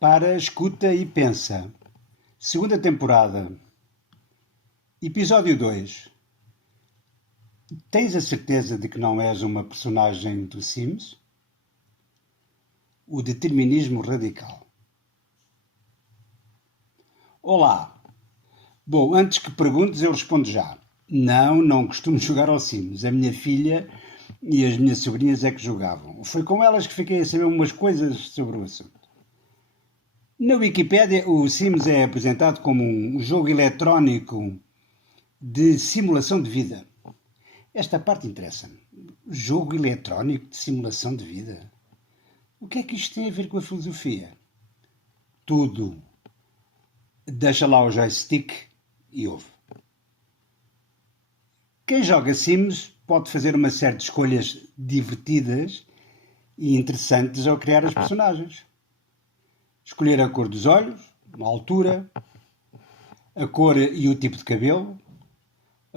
Para, escuta e pensa. Segunda temporada. Episódio 2. Tens a certeza de que não és uma personagem do Sims? O determinismo radical. Olá. Bom, antes que perguntes, eu respondo já. Não costumo jogar ao Sims. A minha filha e as minhas sobrinhas é que jogavam. Foi com elas que fiquei a saber umas coisas sobre o assunto. Na Wikipédia, o Sims é apresentado como um jogo eletrónico de simulação de vida. Esta parte interessa-me. Jogo eletrónico de simulação de vida? O que é que isto tem a ver com a filosofia? Tudo. Deixa lá o joystick e ouve. Quem joga Sims pode fazer uma série de escolhas divertidas e interessantes ao criar as personagens. Escolher a cor dos olhos, a altura, a cor e o tipo de cabelo.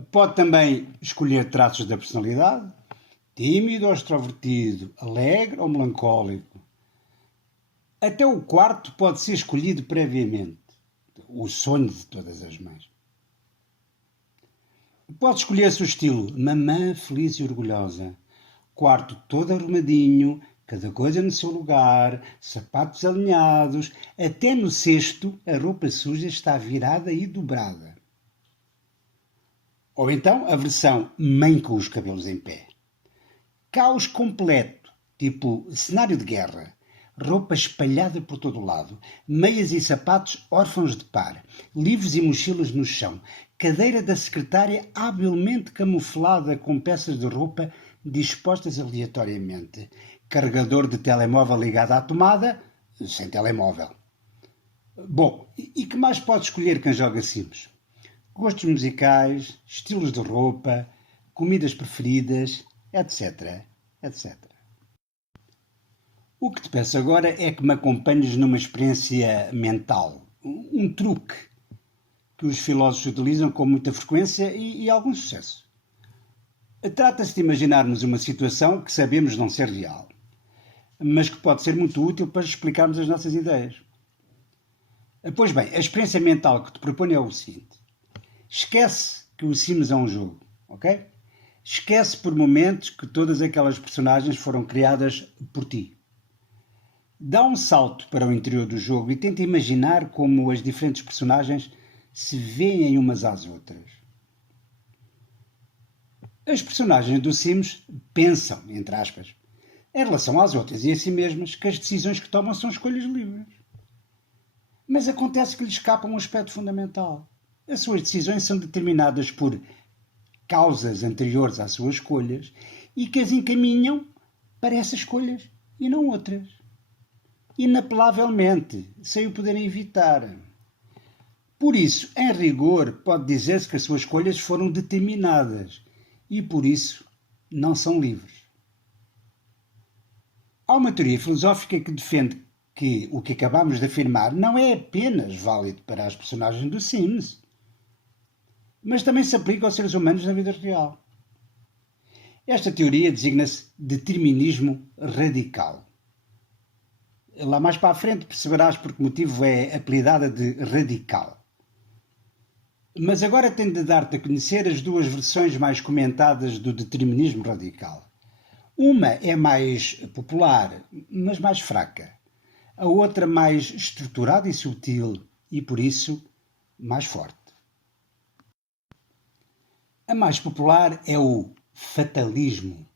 Pode também escolher traços da personalidade, tímido ou extrovertido, alegre ou melancólico. Até o quarto pode ser escolhido previamente. O sonho de todas as mães. Pode escolher-se o estilo mamã feliz e orgulhosa. Quarto todo arrumadinho, cada coisa no seu lugar, sapatos alinhados, até no cesto a roupa suja está virada e dobrada. Ou então a versão mãe com os cabelos em pé. Caos completo, tipo cenário de guerra. Roupa espalhada por todo o lado, meias e sapatos órfãos de par, livros e mochilas no chão, cadeira da secretária habilmente camuflada com peças de roupa dispostas aleatoriamente, carregador de telemóvel ligado à tomada, sem telemóvel. Bom, e que mais pode escolher quem joga Sims? Gostos musicais, estilos de roupa, comidas preferidas, etc, etc. O que te peço agora é que me acompanhes numa experiência mental, um truque que os filósofos utilizam com muita frequência e algum sucesso. Trata-se de imaginarmos uma situação que sabemos não ser real, mas que pode ser muito útil para explicarmos as nossas ideias. Pois bem, a experiência mental que te proponho é o seguinte. Esquece que o Sims é um jogo, ok? Esquece por momentos que todas aquelas personagens foram criadas por ti. Dá um salto para o interior do jogo e tenta imaginar como as diferentes personagens se veem umas às outras. As personagens do Sims pensam, entre aspas, em relação às outras e a si mesmas, que as decisões que tomam são escolhas livres. Mas acontece que lhes escapa um aspecto fundamental. As suas decisões são determinadas por causas anteriores às suas escolhas e que as encaminham para essas escolhas e não outras. Inapelavelmente, sem o poderem evitar. Por isso, em rigor, pode dizer-se que as suas escolhas foram determinadas e, por isso, não são livres. Há uma teoria filosófica que defende que o que acabamos de afirmar não é apenas válido para as personagens do Sims, mas também se aplica aos seres humanos na vida real. Esta teoria designa-se determinismo radical. Lá mais para a frente perceberás por que motivo é apelidada de radical. Mas agora tenho de dar-te a conhecer as duas versões mais comentadas do determinismo radical. Uma é mais popular, mas mais fraca. A outra mais estruturada e sutil e, por isso, mais forte. A mais popular é o fatalismo.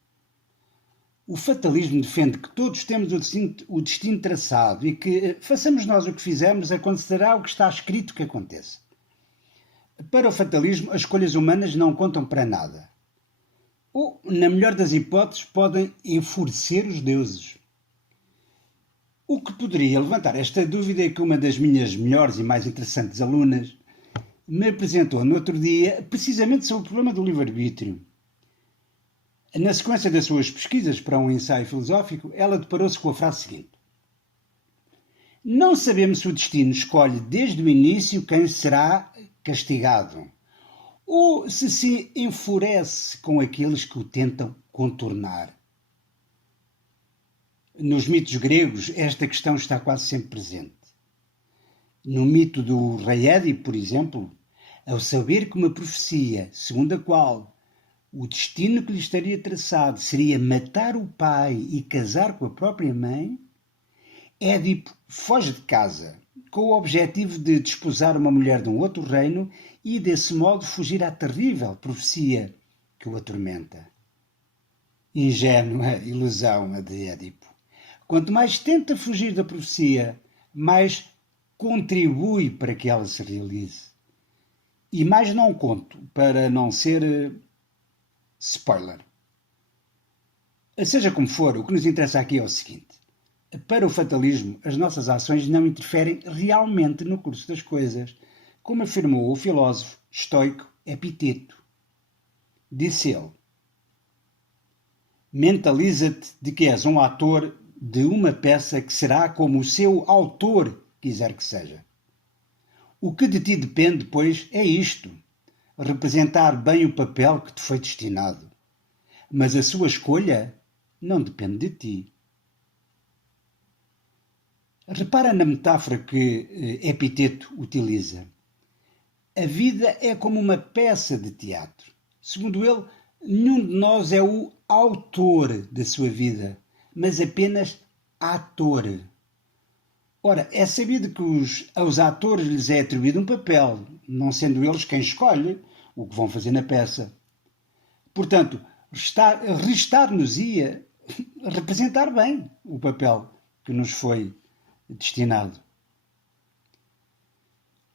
O fatalismo defende que todos temos o destino traçado e que, façamos nós o que fizermos, acontecerá o que está escrito que aconteça. Para o fatalismo, as escolhas humanas não contam para nada. Ou, na melhor das hipóteses, podem enfurecer os deuses. O que poderia levantar esta dúvida é que uma das minhas melhores e mais interessantes alunas me apresentou no outro dia precisamente sobre o problema do livre-arbítrio. Na sequência das suas pesquisas para um ensaio filosófico, ela deparou-se com a frase seguinte. Não sabemos se o destino escolhe desde o início quem será castigado, ou se enfurece com aqueles que o tentam contornar. Nos mitos gregos, esta questão está quase sempre presente. No mito do rei Édipo, por exemplo, ao saber que uma profecia, segundo a qual o destino que lhe estaria traçado seria matar o pai e casar com a própria mãe, Édipo foge de casa com o objetivo de desposar uma mulher de um outro reino e, desse modo, fugir à terrível profecia que o atormenta. Ingênua ilusão a de Édipo. Quanto mais tenta fugir da profecia, mais contribui para que ela se realize. E mais não conto, para não ser spoiler. Seja como for, o que nos interessa aqui é o seguinte. Para o fatalismo, as nossas ações não interferem realmente no curso das coisas, como afirmou o filósofo estoico Epiteto. Disse ele: mentaliza-te de que és um ator de uma peça que será como o seu autor quiser que seja. O que de ti depende, pois, é isto: representar bem o papel que te foi destinado. Mas a sua escolha não depende de ti. Repara na metáfora que Epiteto utiliza. A vida é como uma peça de teatro. Segundo ele, nenhum de nós é o autor da sua vida, mas apenas ator. Ora, é sabido que aos atores lhes é atribuído um papel, não sendo eles quem escolhe o que vão fazer na peça. Portanto, restar-nos-ia representar bem o papel que nos foi destinado.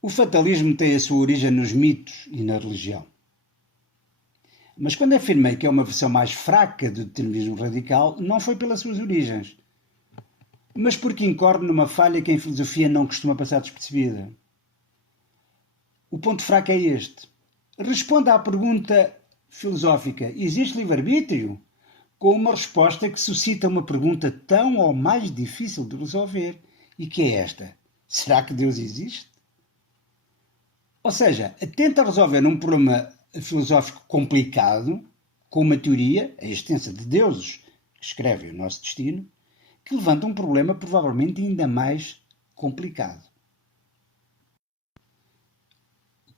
O fatalismo tem a sua origem nos mitos e na religião. Mas quando afirmei que é uma versão mais fraca do determinismo radical, não foi pelas suas origens, mas porque incorre numa falha que em filosofia não costuma passar despercebida. O ponto fraco é este. Responda à pergunta filosófica: existe livre-arbítrio? Com uma resposta que suscita uma pergunta tão ou mais difícil de resolver, e que é esta: será que Deus existe? Ou seja, tenta resolver um problema filosófico complicado com uma teoria, a existência de deuses que escrevem o nosso destino, que levanta um problema provavelmente ainda mais complicado.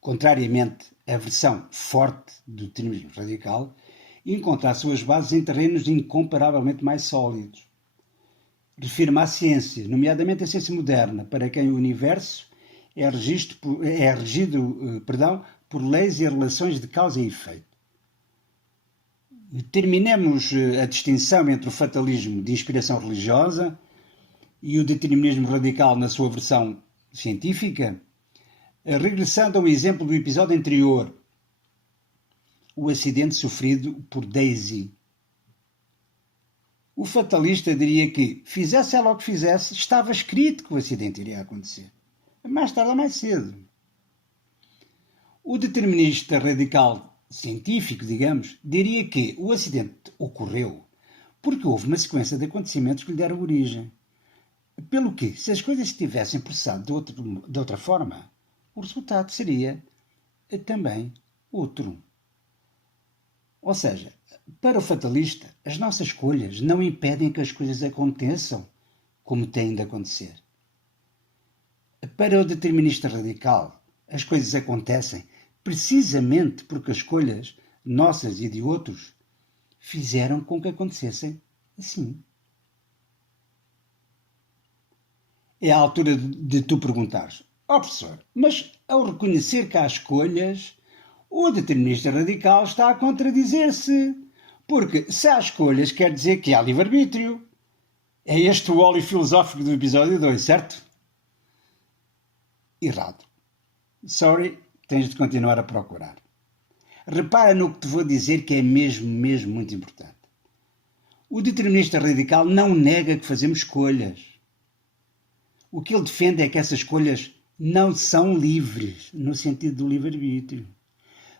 Contrariamente, a versão forte do determinismo radical encontra as suas bases em terrenos incomparavelmente mais sólidos. Refiro-me à ciência, nomeadamente a ciência moderna, para quem o universo é regido por leis e relações de causa e efeito. Terminemos a distinção entre o fatalismo de inspiração religiosa e o determinismo radical na sua versão científica, regressando ao exemplo do episódio anterior, o acidente sofrido por Daisy. O fatalista diria que, fizesse ela o que fizesse, estava escrito que o acidente iria acontecer. Mais tarde ou mais cedo. O determinista radical científico, digamos, diria que o acidente ocorreu porque houve uma sequência de acontecimentos que lhe deram origem. Pelo que, se as coisas se tivessem processado de outra forma, o resultado seria também outro. Ou seja, para o fatalista, as nossas escolhas não impedem que as coisas aconteçam como têm de acontecer. Para o determinista radical, as coisas acontecem precisamente porque as escolhas nossas e de outros fizeram com que acontecessem assim. É a altura de tu perguntares: professor, mas ao reconhecer que há escolhas, o determinista radical está a contradizer-se. Porque se há escolhas, quer dizer que há livre-arbítrio. É este o óleo filosófico do episódio 2, certo? Errado. Sorry, tens de continuar a procurar. Repara no que te vou dizer, que é mesmo muito importante. O determinista radical não nega que fazemos escolhas. O que ele defende é que essas escolhas não são livres, no sentido do livre-arbítrio.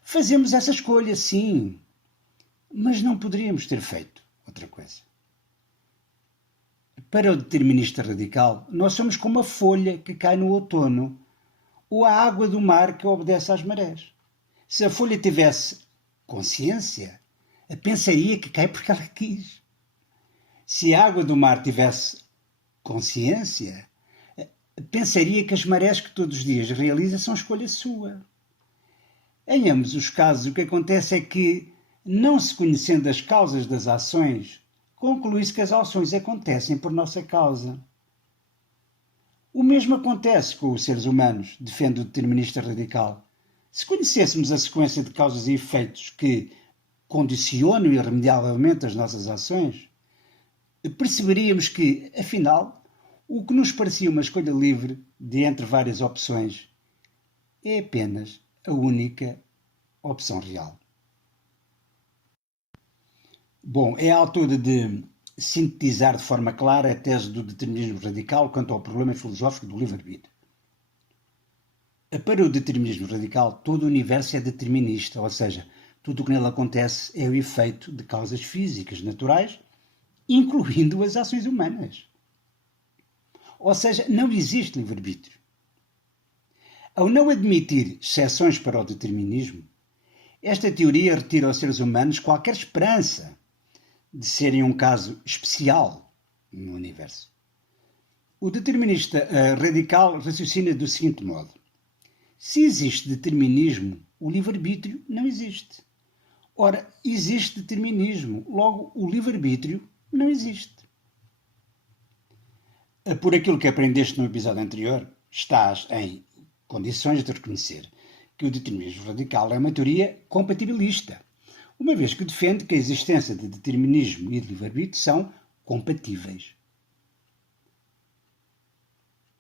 Fazemos essa escolha, sim, mas não poderíamos ter feito outra coisa. Para o determinista radical, nós somos como a folha que cai no outono ou a água do mar que obedece às marés. Se a folha tivesse consciência, pensaria que cai porque ela quis. Se a água do mar tivesse consciência, pensaria que as marés que todos os dias realiza são escolha sua. Em ambos os casos, o que acontece é que, não se conhecendo as causas das ações, conclui-se que as ações acontecem por nossa causa. O mesmo acontece com os seres humanos, defende o determinista radical. Se conhecêssemos a sequência de causas e efeitos que condicionam irremediavelmente as nossas ações, perceberíamos que, afinal, o que nos parecia uma escolha livre de entre várias opções é apenas a única opção real. Bom, é a altura de sintetizar de forma clara a tese do determinismo radical quanto ao problema filosófico do livre-arbítrio. Para o determinismo radical, todo o universo é determinista, ou seja, tudo o que nele acontece é o efeito de causas físicas naturais, incluindo as ações humanas. Ou seja, não existe livre-arbítrio. Ao não admitir exceções para o determinismo, esta teoria retira aos seres humanos qualquer esperança de serem um caso especial no universo. O determinista radical raciocina do seguinte modo: se existe determinismo, o livre-arbítrio não existe. Ora, existe determinismo, logo o livre-arbítrio não existe. Por aquilo que aprendeste no episódio anterior, estás em condições de reconhecer que o determinismo radical é uma teoria compatibilista, uma vez que defende que a existência de determinismo e de livre-arbítrio são compatíveis.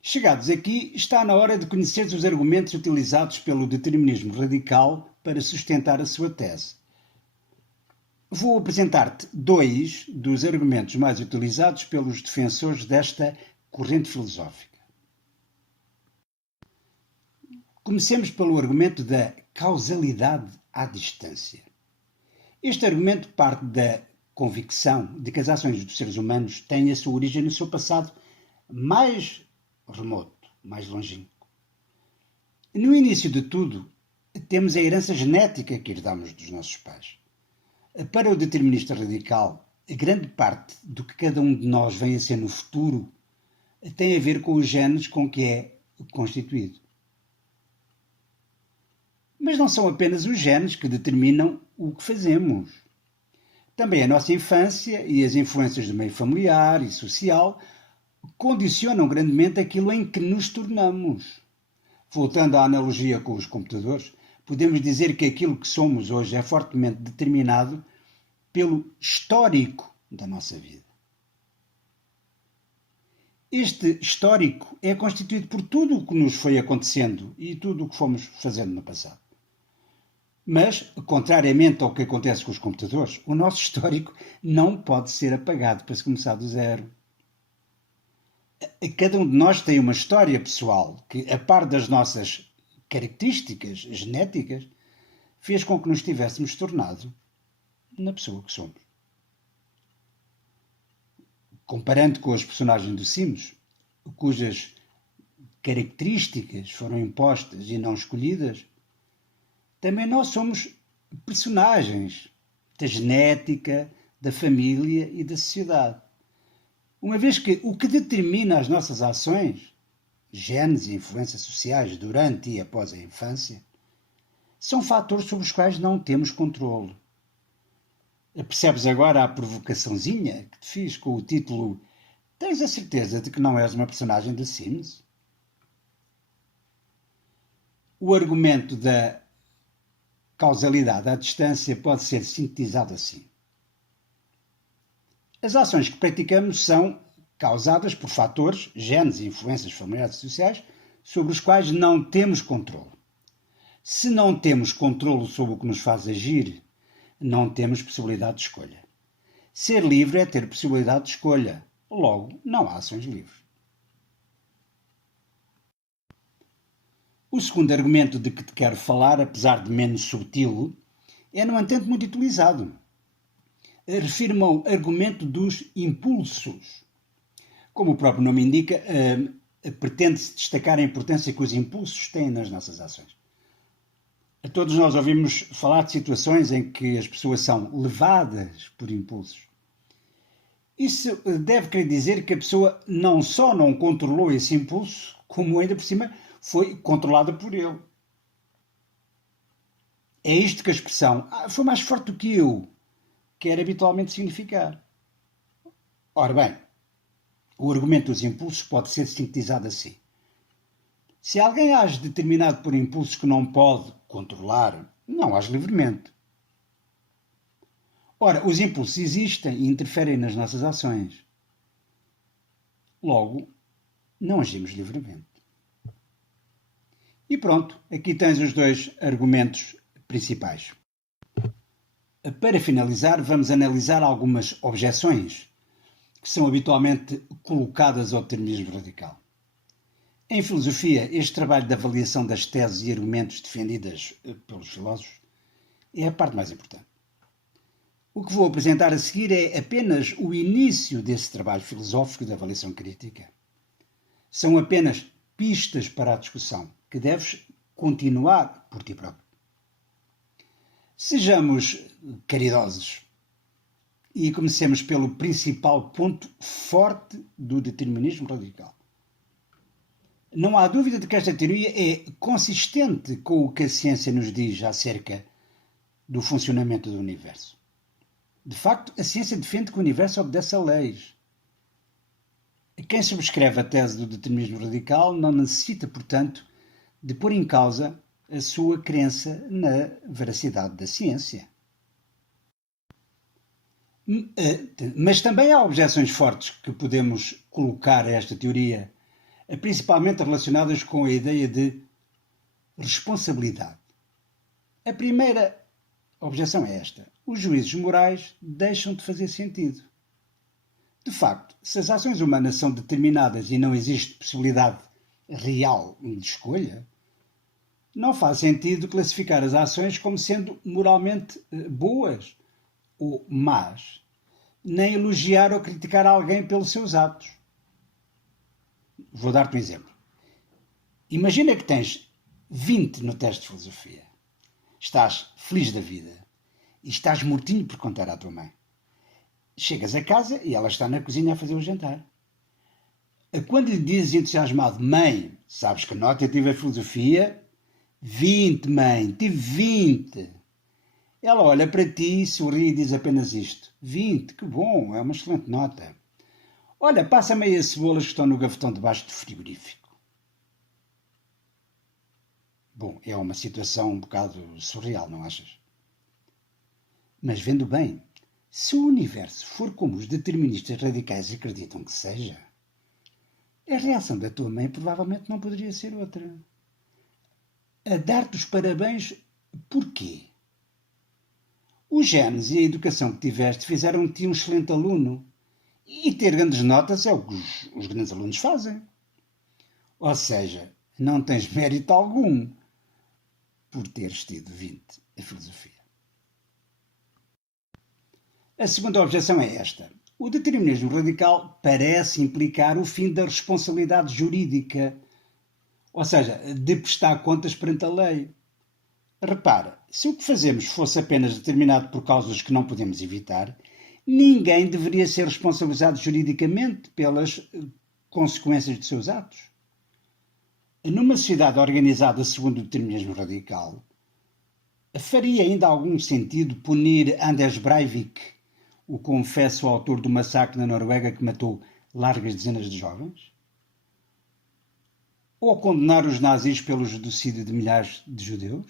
Chegados aqui, está na hora de conheceres os argumentos utilizados pelo determinismo radical para sustentar a sua tese. Vou apresentar-te 2 dos argumentos mais utilizados pelos defensores desta corrente filosófica. Comecemos pelo argumento da causalidade à distância. Este argumento parte da convicção de que as ações dos seres humanos têm a sua origem no seu passado mais remoto, mais longínquo. No início de tudo, temos a herança genética que herdamos dos nossos pais. Para o determinista radical, a grande parte do que cada um de nós vem a ser no futuro tem a ver com os genes com que é constituído. Mas não são apenas os genes que determinam o que fazemos. Também a nossa infância e as influências do meio familiar e social condicionam grandemente aquilo em que nos tornamos. Voltando à analogia com os computadores, podemos dizer que aquilo que somos hoje é fortemente determinado pelo histórico da nossa vida. Este histórico é constituído por tudo o que nos foi acontecendo e tudo o que fomos fazendo no passado. Mas, contrariamente ao que acontece com os computadores, o nosso histórico não pode ser apagado para se começar do zero. Cada um de nós tem uma história pessoal que, a par das nossas características genéticas, fez com que nos tivéssemos tornado na pessoa que somos. Comparando com os personagens do Sims, cujas características foram impostas e não escolhidas, também nós somos personagens da genética, da família e da sociedade. Uma vez que o que determina as nossas ações, genes e influências sociais durante e após a infância, são fatores sobre os quais não temos controle. Percebes agora a provocaçãozinha que te fiz com o título "Tens a certeza de que não és uma personagem de Sims?" O argumento da causalidade à distância pode ser sintetizado assim. As ações que praticamos são causadas por fatores, genes e influências familiares e sociais sobre os quais não temos controle. Se não temos controle sobre o que nos faz agir, não temos possibilidade de escolha. Ser livre é ter possibilidade de escolha. Logo, não há ações livres. O segundo argumento de que te quero falar, apesar de menos subtil, é, no entanto, muito utilizado. Refiro-me ao argumento dos impulsos. Como o próprio nome indica, pretende-se destacar a importância que os impulsos têm nas nossas ações. Todos nós ouvimos falar de situações em que as pessoas são levadas por impulsos. Isso deve querer dizer que a pessoa não só não controlou esse impulso, como ainda por cima foi controlada por ele. É isto que a expressão foi mais forte do que eu quer habitualmente significar. Ora bem, o argumento dos impulsos pode ser sintetizado assim. Se alguém age determinado por impulsos que não pode controlar, não age livremente. Ora, os impulsos existem e interferem nas nossas ações. Logo, não agimos livremente. E pronto, aqui tens os dois argumentos principais. Para finalizar, vamos analisar algumas objeções que são habitualmente colocadas ao determinismo radical. Em filosofia, este trabalho de avaliação das teses e argumentos defendidas pelos filósofos é a parte mais importante. O que vou apresentar a seguir é apenas o início desse trabalho filosófico de avaliação crítica. São apenas pistas para a discussão que deves continuar por ti próprio. Sejamos caridosos e comecemos pelo principal ponto forte do determinismo radical. Não há dúvida de que esta teoria é consistente com o que a ciência nos diz acerca do funcionamento do universo. De facto, a ciência defende que o universo obedece a leis. Quem subscreve a tese do determinismo radical não necessita, portanto, de pôr em causa a sua crença na veracidade da ciência. Mas também há objeções fortes que podemos colocar a esta teoria, principalmente relacionadas com a ideia de responsabilidade. A primeira objeção é esta: os juízos morais deixam de fazer sentido. De facto, se as ações humanas são determinadas e não existe possibilidade real de escolha, não faz sentido classificar as ações como sendo moralmente boas ou más, nem elogiar ou criticar alguém pelos seus atos. Vou dar-te um exemplo. Imagina que tens 20 no teste de filosofia. Estás feliz da vida e estás mortinho por contar à tua mãe. Chegas a casa e ela está na cozinha a fazer o jantar. Quando lhe dizes entusiasmado: mãe, sabes que nota eu tive a filosofia? 20, mãe, tive 20. Ela olha para ti, sorri e diz apenas isto: 20, que bom, é uma excelente nota. Olha, passa-me aí as cebolas que estão no gavetão debaixo do frigorífico. Bom, é uma situação um bocado surreal, não achas? Mas vendo bem, se o universo for como os deterministas radicais acreditam que seja, a reação da tua mãe provavelmente não poderia ser outra. A dar-te os parabéns, porquê? Os genes e a educação que tiveste fizeram-te um excelente aluno. E ter grandes notas é o que os grandes alunos fazem. Ou seja, não tens mérito algum por teres tido 20 em filosofia. A segunda objeção é esta: o determinismo radical parece implicar o fim da responsabilidade jurídica, ou seja, de prestar contas perante a lei. Repara, se o que fazemos fosse apenas determinado por causas que não podemos evitar, ninguém deveria ser responsabilizado juridicamente pelas consequências de seus atos. Numa sociedade organizada segundo o determinismo radical, faria ainda algum sentido punir Anders Breivik, o confesso autor do massacre na Noruega que matou largas dezenas de jovens? Ou condenar os nazis pelo genocídio de milhares de judeus?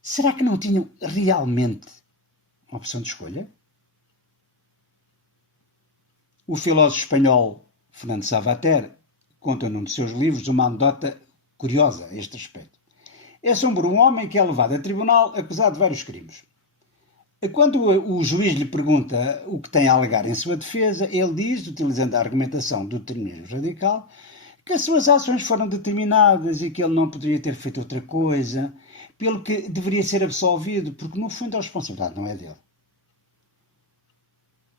Será que não tinham realmente uma opção de escolha? O filósofo espanhol Fernando Savater conta num de seus livros uma anedota curiosa a este respeito. É sobre um homem que é levado a tribunal acusado de vários crimes. Quando o juiz lhe pergunta o que tem a alegar em sua defesa, ele diz, utilizando a argumentação do determinismo radical, que as suas ações foram determinadas e que ele não poderia ter feito outra coisa, pelo que deveria ser absolvido, porque no fundo a responsabilidade não é dele.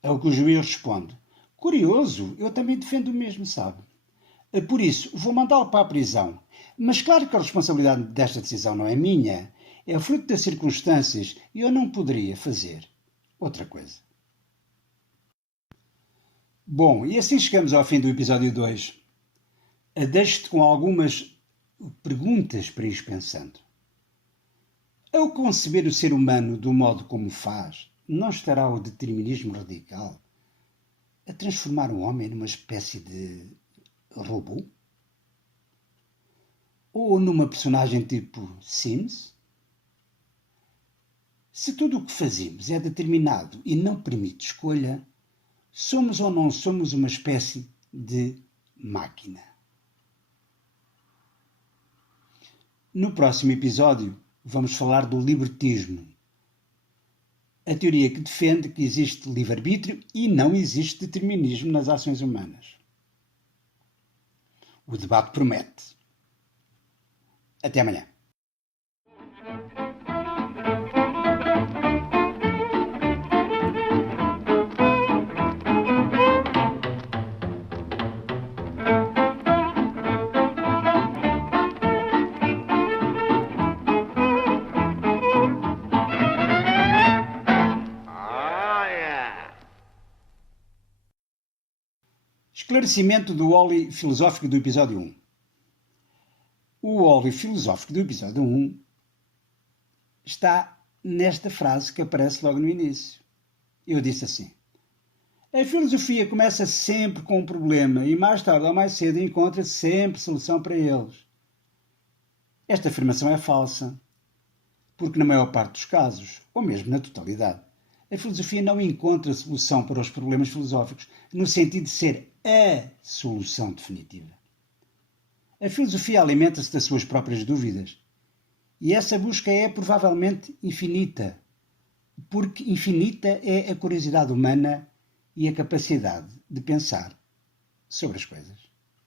Ao que o juiz responde: curioso, eu também defendo o mesmo, sabe? Por isso, vou mandá-lo para a prisão. Mas claro que a responsabilidade desta decisão não é minha. É fruto das circunstâncias e eu não poderia fazer outra coisa. Bom, e assim chegamos ao fim do episódio 2. Deixo-te com algumas perguntas para ir pensando. Ao conceber o ser humano do modo como faz, não estará o determinismo radical a transformar um homem numa espécie de robô? Ou numa personagem tipo Sims? Se tudo o que fazemos é determinado e não permite escolha, somos ou não somos uma espécie de máquina? No próximo episódio, vamos falar do libertismo, a teoria que defende que existe livre-arbítrio e não existe determinismo nas ações humanas. O debate promete. Até amanhã. Esclarecimento do óleo filosófico do episódio 1. O óleo filosófico do episódio 1 está nesta frase que aparece logo no início. Eu disse assim: a filosofia começa sempre com um problema e mais tarde ou mais cedo encontra sempre solução para eles. Esta afirmação é falsa, porque na maior parte dos casos, ou mesmo na totalidade, a filosofia não encontra solução para os problemas filosóficos no sentido de ser a solução definitiva. A filosofia alimenta-se das suas próprias dúvidas e essa busca é provavelmente infinita, porque infinita é a curiosidade humana e a capacidade de pensar sobre as coisas.